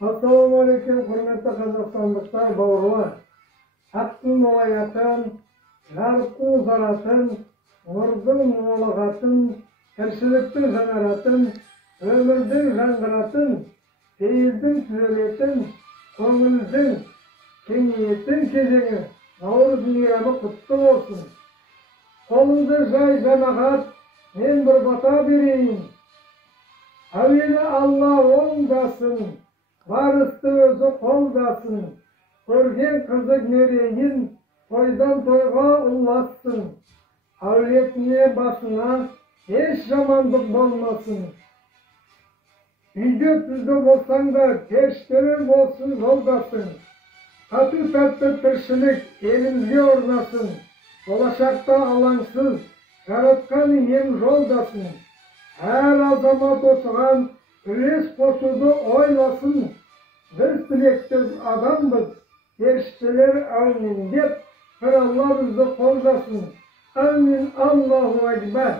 Assalamualaikum hürmetli Қазақстандықтар, бауырлар. Haqqın mulayatın, жарықтың заратın, нұрдың молығатын, тіршіліктің жаңаратын, өмірдің жаңғыратын, пейілдің түзелетін, көңілдің кеңейетін кезеңі Наурыз мейрамы құтты болсын. Қолыңды жай жамағат, мен бір бата берейін. Әуелі Алла оңдасын, барысты өзі қолдасын. Көрген қызық мерейін, тойдан тойға ұласын. Әулетіне басына еш жамандық болмасын. Үйде түзді болсаң да, кештерің болсын жолдасың. Тату тәтті тіршілік елімізге орнасын. Болашақта алаңсыз, жаратқан ием жолдасын. Әр азамат осыған үлес қосуды ойласын. Біз тілектіз адамбыз, періштелер әумин деп, бір Алла бізді қолдасын. Әмин, Аллаху Акбар.